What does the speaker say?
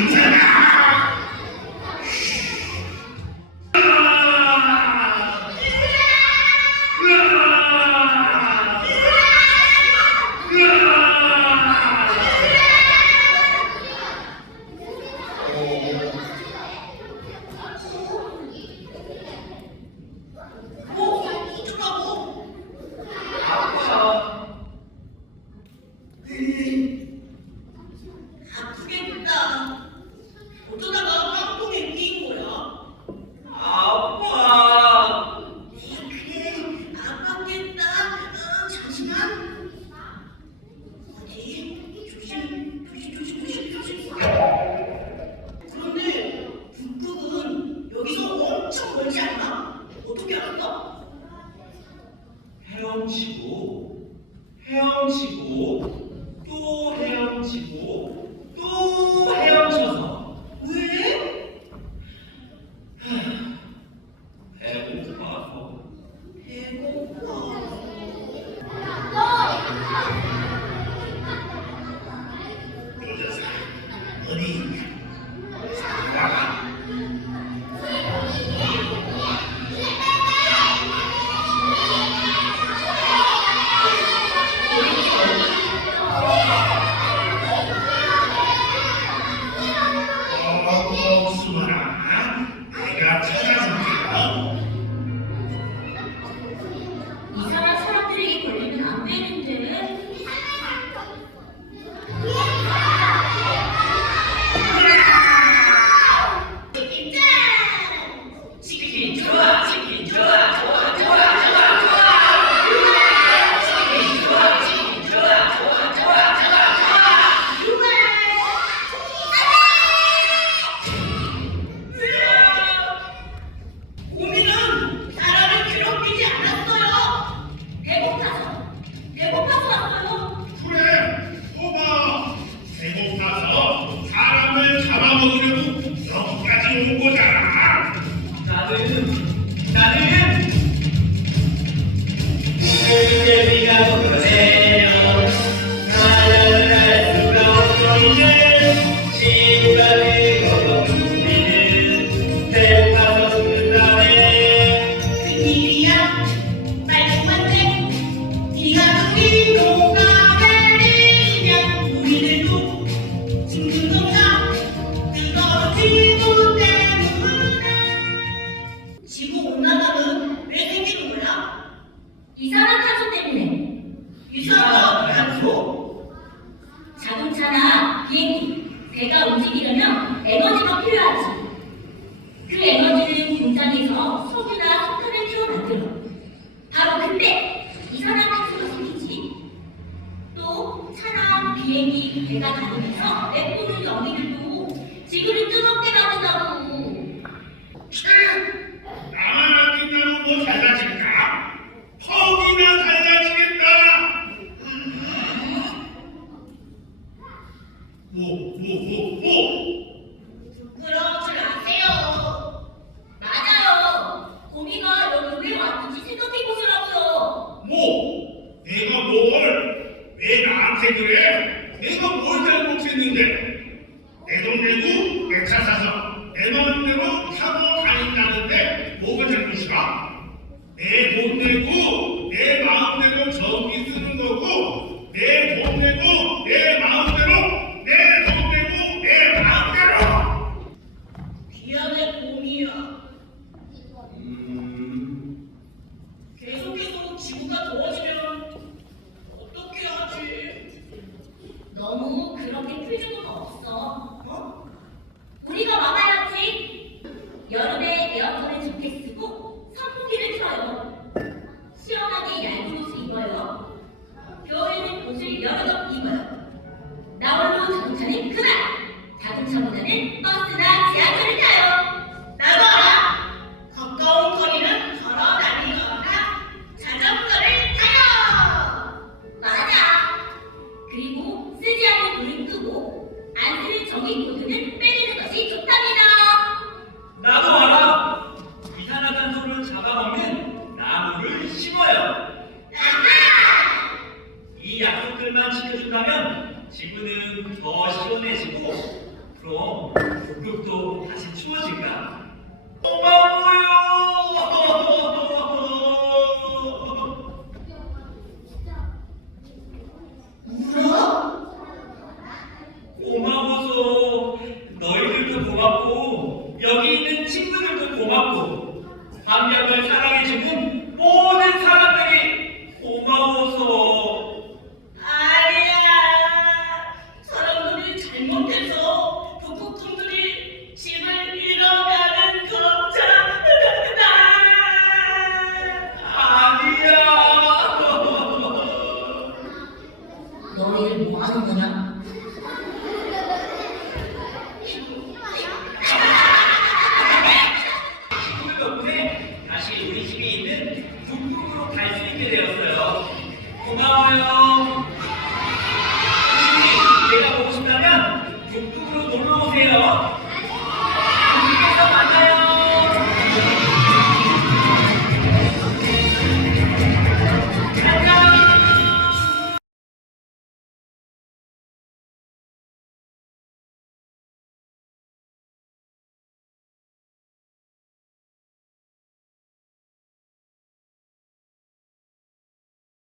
Thank you. 헤엄치고 헤엄치고 또 헤엄치고 또 헤엄쳐서. 왜? 배고파. 배고파. 이산화탄소 때문에 유산화탄소 자동차나 비행기, 배가 움직이려면 에너지가 필요하지. 그 에너지는 공장에서 속이나 석탄을 끼워 만들어. 바로 근데 이산화탄소가 생기지. 또 차나 비행기, 배가 다니면서 내뿜는 연기들도 지구를 뜨겁게 만든다고. 아, 뭐, 뭐, 뭐, 뭐? 그럴 줄 아세요. 맞아요. 거기가 여기 왜 왔는지 생각해보시라고요. 뭐? 내가 뭘? 왜 나한테 그래? 내가 뭘 잘못했는데? 내 돈 내고 내 차 사서 내 마음대로 타고 다닌다는데 뭐가 잘못이야? 내 돈 내고 내 마음대로 you. 연결만 지켜준다면 지구는 더 시원해지고 그럼 북극도 다시 추워질까? 고마워요! 여기 있는 친구들도 고맙고 반격을 사랑해주는 모든 사람